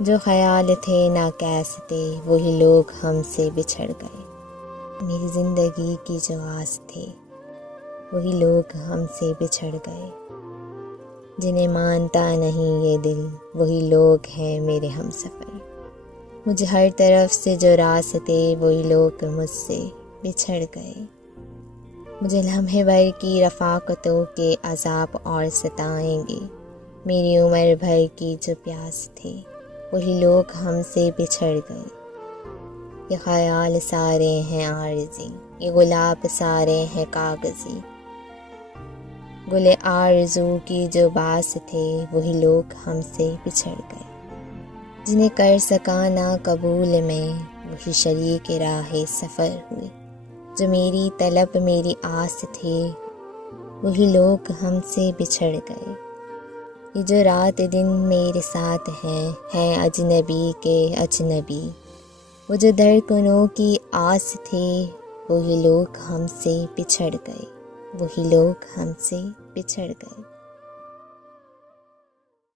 جو خیال تھے ناقیاستے وہی لوگ ہم سے بچھڑ گئے، میری زندگی کی جو آس تھے وہی لوگ ہم سے بچھڑ گئے، جنہیں مانتا نہیں یہ دل وہی لوگ ہیں میرے ہم سفر، مجھے ہر طرف سے جو راستے وہی لوگ مجھ سے بچھڑ گئے، مجھے لمحے بھر کی رفاقتوں کے عذاب اور ستائیں گے، میری عمر بھر کی جو پیاس تھی وہی لوگ ہم سے بچھڑ گئے، یہ خیال سارے ہیں عارضی، یہ گلاب سارے ہیں کاغذی، گل آرزو کی جو باس تھے وہی لوگ ہم سے بچھڑ گئے، جنہیں کر سکا نہ قبول میں وہی شریک راہ سفر ہوئے، جو میری طلب میری آس تھے وہی لوگ ہم سے بچھڑ گئے، یہ جو رات دن میرے ساتھ ہیں اجنبی کے اجنبی، وہ جو دھڑکنوں کی آس تھے وہی لوگ ہم سے بچھڑ گئے، وہی لوگ ہم سے بچھڑ گئے۔